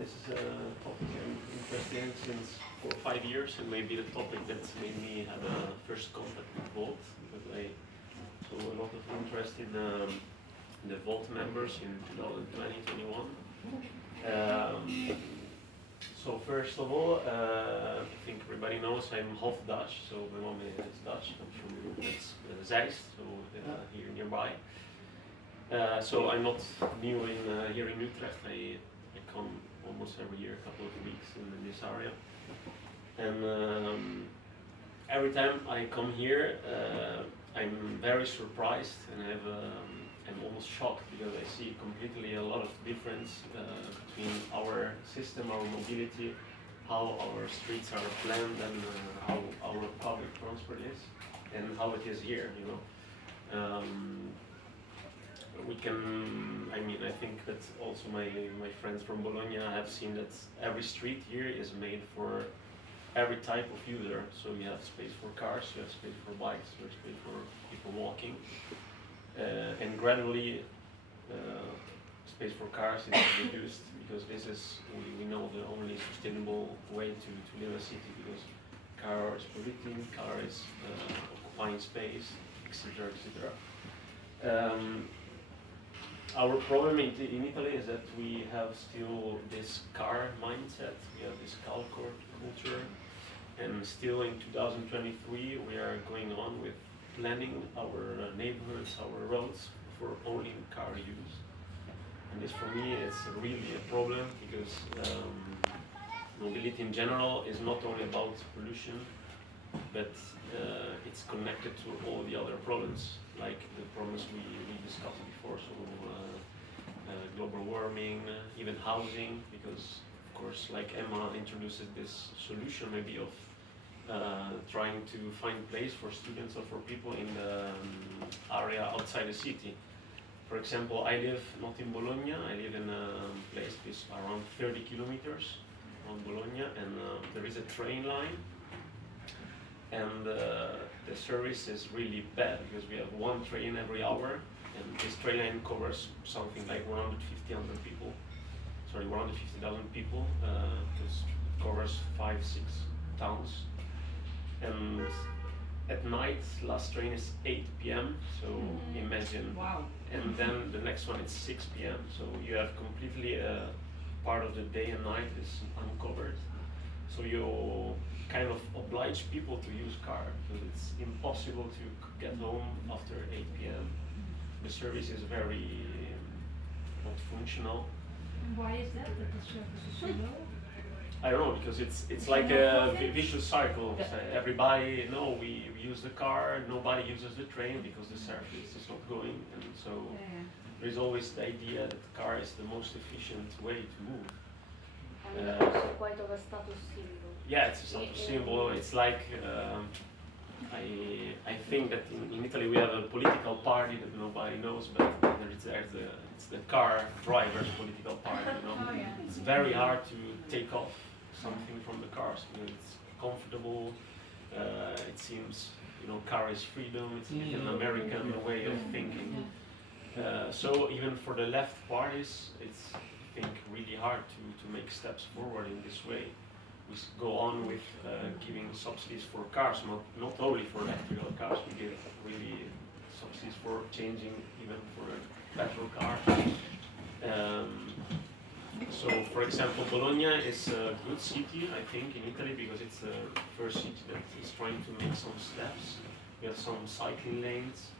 This is a topic I'm interested in since 4 or 5 years, and maybe the topic that made me have a first contact with Volt, because I saw a lot of interest in the Volt members in 2020-21. So first of all, I think everybody knows I'm half Dutch, so my mom is Dutch. I'm from Zeist, so here nearby. So I'm not new in here in Utrecht. I come almost every year, a couple of weeks in this area. And every time I come here, I'm very surprised, and I'm almost shocked because I see completely a lot of difference between our system, our mobility, how our streets are planned, and how our public transport is, and how it is here. You know, we can. I think that also my friends from Bologna have seen that every street here is made for every type of user. So you have space for cars, you have space for bikes, you have space for people walking. And gradually space for cars is reduced, because this is, we know, the only sustainable way to live a city, because car is polluting, car is occupying space, etc., etc. Our problem in Italy is that we have still this car mindset, we have this car culture, and still in 2023 we are going on with planning our neighborhoods, our roads for only car use. And this for me is really a problem, because mobility in general is not only about pollution, but it's connected to all the other problems, like the problems we discussed before, so global warming, even housing, because of course, like Emma introduces this solution maybe of trying to find place for students or for people in the area outside the city. For example, I live not in Bologna, I live in a place which is around 30 kilometers from Bologna, and there is a train line, and the service is really bad, because we have one train every hour, and this train line covers something like 150,000 people, sorry, 150,000 people, because it covers 5-6 towns. And at night, last train is 8 p.m. So imagine. Wow. And then the next one is 6 p.m. So you have completely part of the day and night is uncovered. So you kind of oblige people to use car, because it's impossible to get home after 8 p.m. The service is very not functional. Why is that the service is so low? I don't know, because it's like a vicious cycle. Everybody, no, we use the car, nobody uses the train because the service is not going, and so there is always the idea that the car is the most efficient way to move. And also quite of a status symbol. Yeah, it's a status symbol. It's like I think that in Italy we have a political party that nobody knows, but it's the car driver's political party. You know, Oh, yeah. It's very hard to take off something from the cars, because it's comfortable. It seems, you know, car is freedom. It's an American way of thinking. So even for the left parties, it's, I think, really hard to make steps forward in this way. We go on with giving subsidies for cars, not only for electrical cars. We give really subsidies for changing even for a petrol car. So, for example, Bologna is a good city, I think, in Italy, because it's the first city that is trying to make some steps. We have some cycling lanes,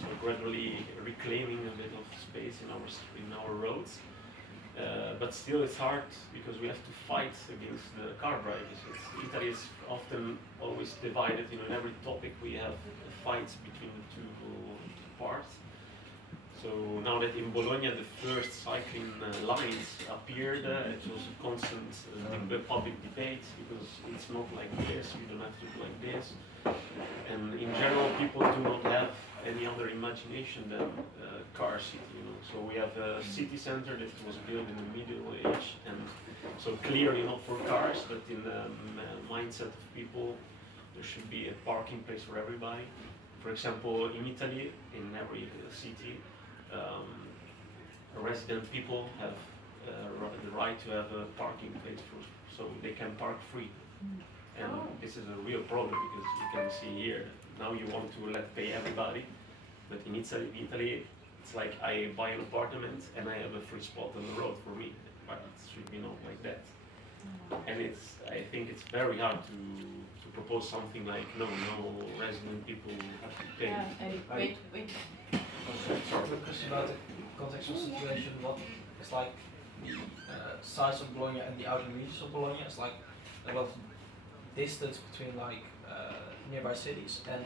so gradually reclaiming a bit of space in our roads. But still, it's hard, because we have to fight against the car drivers. Italy is often always divided. You know, in every topic we have fights between the two parts. So now that in Bologna the first cycling lines appeared, it was a constant public debate, because it's not like this, we don't have to do like this. And in general, people do not have any other imagination than car city, you know. So we have a city center that was built in the Middle Age, and so clearly not for cars, but in the mindset of people, there should be a parking place for everybody. For example, in Italy, in every city, resident people have the right to have a parking place so they can park free. And this is a real problem because you can see here, now you want to pay everybody, but in Italy, it's like I buy an apartment and I have a free spot on the road for me, but it should be not like that. And I think it's very hard to propose something like no resident people have to pay. Wait. Sorry, question about the contextual situation. What is like size of Bologna and the outer regions of Bologna? It's like a lot of distance between like nearby cities, and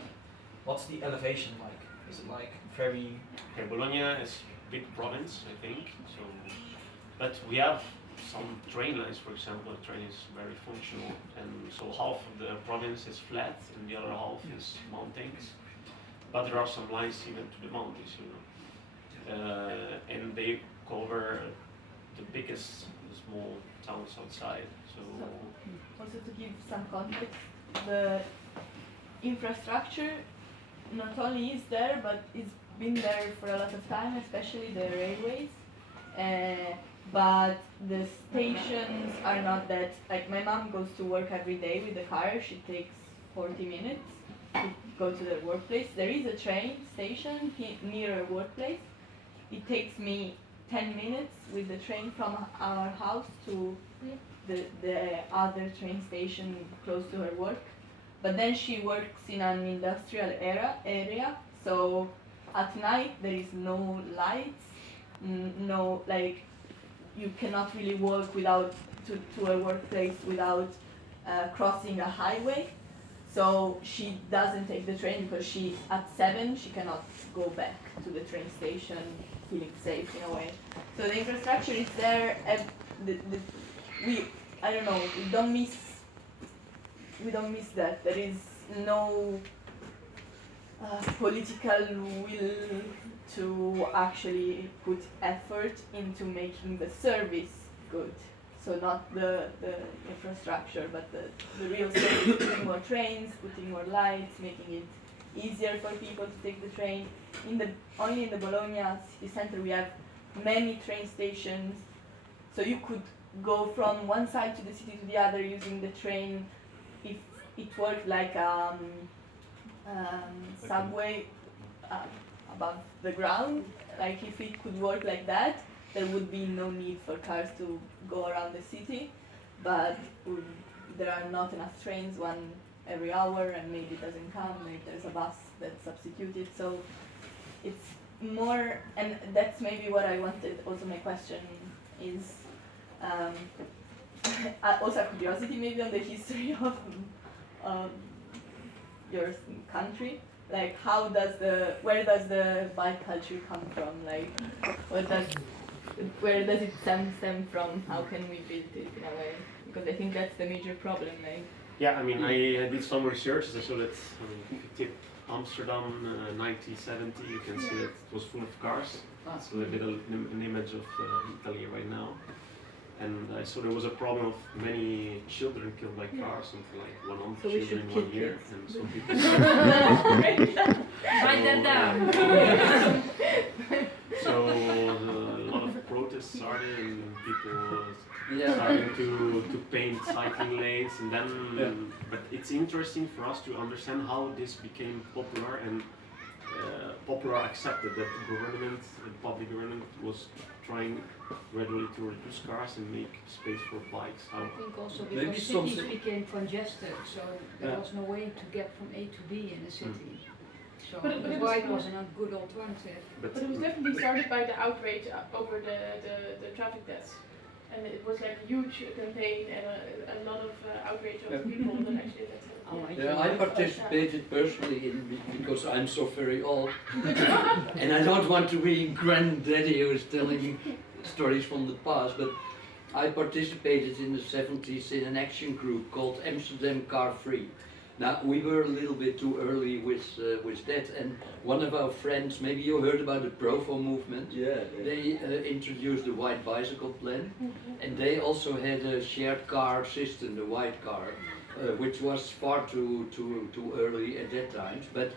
what's the elevation like? Is it like very? Okay, Bologna is a big province, I think. So, but we have some train lines, for example. The train is very functional, and so half of the province is flat, and the other half is mountains. But there are some lines even to the mountains, you know, and they cover the biggest small towns outside. So also to give some context, the infrastructure not only is there, but it's been there for a lot of time, especially the railways. But the stations are not that, like my mom goes to work every day with the car, she takes 40 minutes to go to the workplace. There is a train station near her workplace. It takes me 10 minutes with the train from our house to the other train station close to her work. But then she works in an industrial area, so at night there is no lights, no, like, you cannot really walk to her workplace without crossing a highway. So she doesn't take the train because at 7 she cannot go back to the train station feeling safe in a way. So the infrastructure is there. I don't know. We don't miss that. There is no political will to actually put effort into making the service good. So not the infrastructure, but the real service, putting more trains, putting more lights, making it easier for people to take the train. Only in the Bologna city center we have many train stations, so you could go from one side to the city to the other using the train if it worked like subway above the ground. Like if it could work like that, there would be no need for cars to go around the city, but there are not enough trains, one every hour, and maybe it doesn't come, maybe there's a bus that's substituted, so it's more, and that's maybe what I wanted, also my question is, also a curiosity maybe on the history of your country. Like where does the bike culture come from? Like where does it stem from? How can we build it in a way? Because I think that's the major problem. Like. Yeah, I mean, I did some research. I saw that if you tip Amsterdam 1970, you can see that it was full of cars. So I did an image of Italy right now. And I saw there was a problem of many children killed by cars, something like 100 so children in 1 year. And some people Write that down. So a lot of protests started and people starting to paint cycling lanes, and then but it's interesting for us to understand how this became popular and accepted that the public government was trying gradually to reduce cars and make space for bikes. I think also because cities became congested, so there was no way to get from A to B in the city. So the bike wasn't a good alternative. But it was definitely started by the outrage over the traffic deaths. And it was like a huge campaign and a lot of outrage of people that actually I participated personally in because I'm so very old and I don't want to be granddaddy who is telling stories from the past, but I participated in the 70s in an action group called Amsterdam Car Free. Now we were a little bit too early with that, and one of our friends, maybe you heard about the Provo movement. They introduced the white bicycle plan, and they also had a shared car system, the white car, which was far too early at that time. But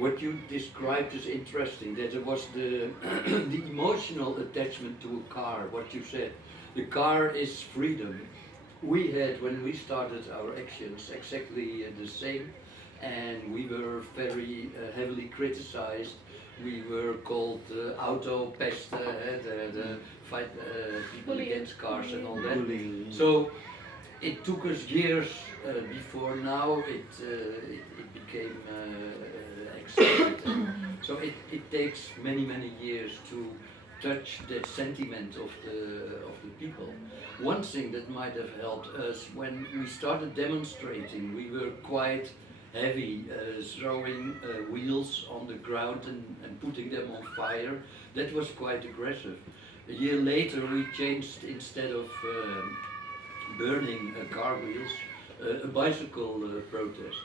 what you described is interesting, that it was the, the emotional attachment to a car, what you said. The car is freedom. We had, when we started our actions, exactly the same, and we were very heavily criticized. We were called auto peste, the fight people against cars and all that. So it took us years before now it became accepted. So it takes many years to touch the sentiment of the people. One thing that might have helped us when we started demonstrating, we were quite heavy, throwing wheels on the ground and putting them on fire. That was quite aggressive. A year later we changed, instead of burning car wheels, a bicycle protest.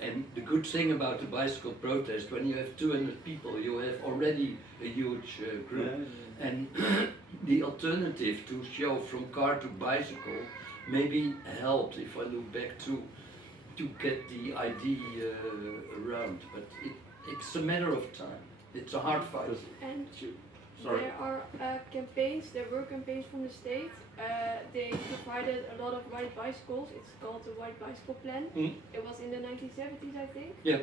And the good thing about the bicycle protest, when you have 200 people, you have already a huge group. And the alternative to show from car to bicycle maybe helped, if I look back, to get the idea around. But it's a matter of time. It's a hard fight. And Sorry. there are campaigns, there were campaigns from the state. They provided a lot of white bicycles. It's called the White Bicycle Plan. Mm. It was in the 1970s, I think. Yeah.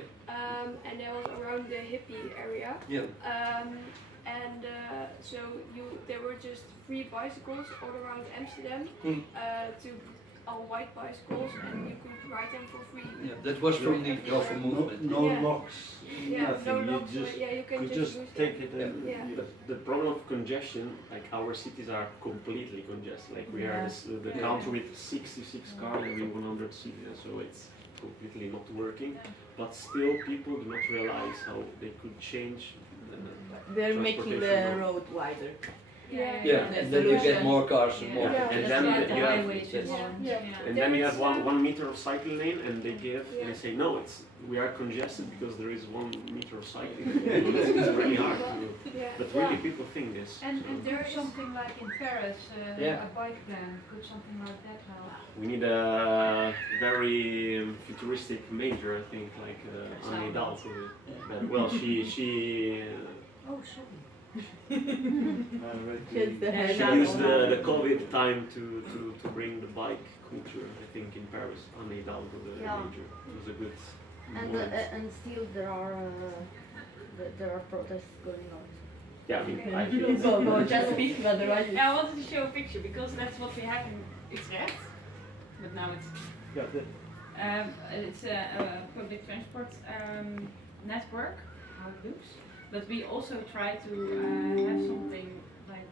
And that was around the hippie area. Yeah. So there were just free bicycles all around Amsterdam to all white bicycles, and you could ride them for free. Yeah, that was from the Alpha movement. No Yeah. locks, Yeah, nothing. no You locks. just Yeah, you can could just just use take them. it and Yeah. The problem of congestion, like our cities are completely congested. Like we are the Yeah. country with 66 cars every 100 cities, so it's completely not working. But still, people do not realize how they could change. They're making the Transportation. road wider. Yeah, and then you get more cars and more. Yeah. And That's then why the you have- highways is that's- on. Yeah. And then you have one meter of cycling lane, and they say no, we are congested because there is 1 meter of cycling. It's really hard to. Yeah. But really, people think this. And so. there is something like in Paris, Yeah. a bike plan. Could something like that help? We need a very futuristic major, I think, like Anne Hidalgo. But, well, she Oh, sorry. Just the she head used on. the COVID time to bring the bike culture, I think, in Paris. Anne Hidalgo, the Yeah. major. It was a good And moment. and still there are protests going on. Yeah, I mean, I feel Go, just speak, otherwise Yeah, I wanted to show a picture because that's what we have in Utrecht, but now it's a public transport network, how it looks. But we also try to have something like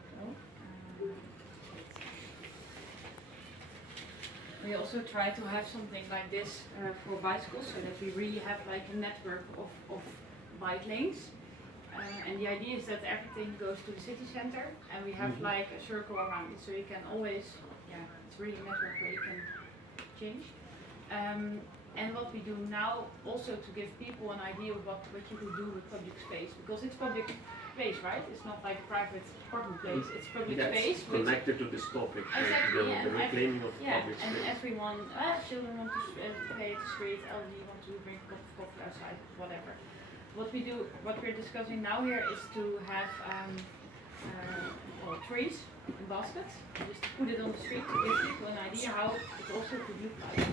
we also try to have something like this for bicycles, so that we really have like a network of bike lanes. And the idea is that everything goes to the city center, and we have like a circle around it, so you can always, it's really a network where you can change. And what we do now, also to give people an idea of what you could do with public space, because it's public space, right? It's not like private parking place, it's public space. That's connected to this topic, like Exactly, the and reclaiming of Yeah, public and space. everyone, children want to play at the street, elderly want to drink a cup of coffee outside, whatever. What we're discussing now here is to have trees in baskets, just put it on the street to give people an idea how it also could look like.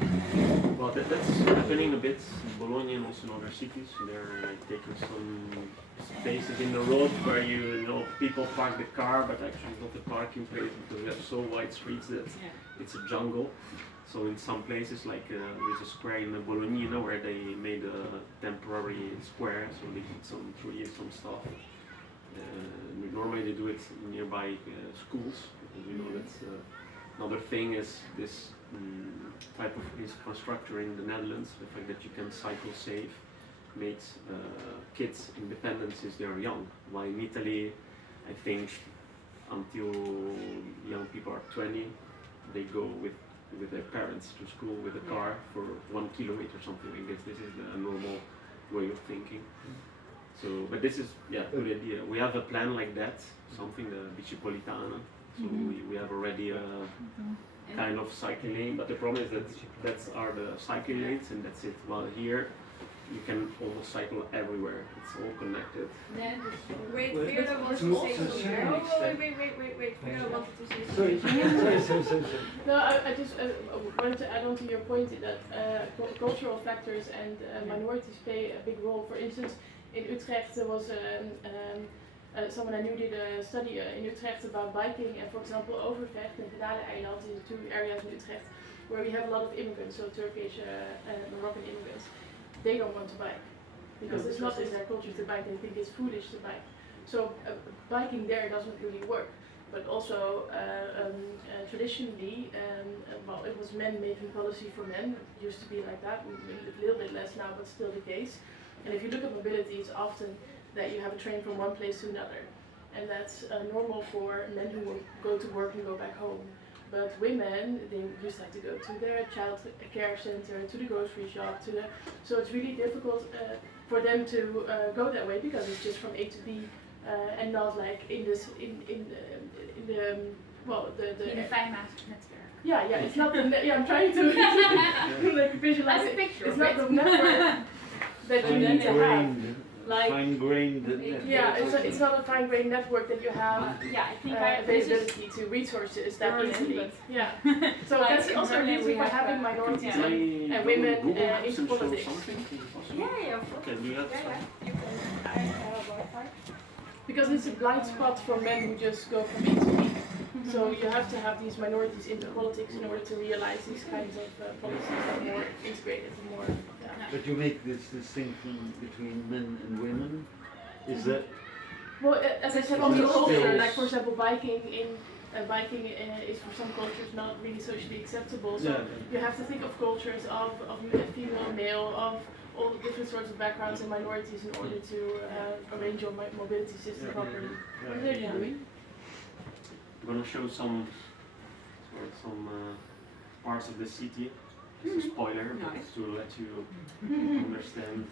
Well, that's happening a bit in Bologna and also in other cities. They're taking some spaces in the road where you know people park the car, but actually it's not a parking place because we have so wide streets that it's a jungle. So in some places, like there's a square in Bologna where they made a temporary square, so they put some trees, some stuff. Normally they do it nearby schools, because you know that's another thing is this type of infrastructure in the Netherlands, the fact that you can cycle safe makes kids independent since they're young. While in Italy, I think until young people are 20, they go with their parents to school with a car for 1 kilometer or something. I guess this is the normal way of thinking. So, but this is a good idea. We have a plan like that, something the bicicletta. So we have already a kind of cycling lane, but the problem is that that's are the cycling lanes and that's it. While here you can almost cycle everywhere. It's all connected. Wait, Well, Veerle wants to to a say something. certain Oh, extent. wait. Veerle wanted to say Sorry, something. sorry. No, I just wanted to add on to your point that cultural factors and minorities play a big role. For instance, in Utrecht there was someone I knew did a study in Utrecht about biking, and for example Overvecht and Eiland, the two areas in Utrecht where we have a lot of immigrants, so Turkish and Moroccan immigrants. They don't want to bike because it's not in their culture to bike. They think it's foolish to bike. So biking there doesn't really work. But also traditionally, well, it was men making policy for men. It used to be like that. A little bit less now, but still the case. And if you look at mobility, it's often that you have a train from one place to another, and that's normal for men who will go to work and go back home. But women, they used to have to go to their child care center, to the grocery shop, so it's really difficult for them to go that way because it's just from A to B, and not like in the netwerk. Yeah, it's not the I'm trying to like visualize As a it. picture It's of not it. the network that you need to have. Like, fine-grained. yeah, it's not a fine-grained network that you have Yeah, I think this is availability to resources that Berlin, easily. but- Yeah. So Like that's in also a Berlin reason we for have, having minorities yeah. and women Google Maps into and show politics. something? Possible? yeah, of course. Okay, do that. Yeah, you can. I have Wi-Fi. Because it's a blind spot for men who just go from A to B. So you have to have these minorities into politics in order to realize these kinds of policies that are more integrated and more. Yeah. But you make this distinction between men and women. Is that Well, as I said, Is also it culture, still- like for example, biking is for some cultures not really socially acceptable. So you have to think of cultures of female, male, of all the different sorts of backgrounds and minorities in order to arrange your mobility system properly. What are you doing? I'm gonna show some parts of the city. It's a spoiler, but Nice. to let you understand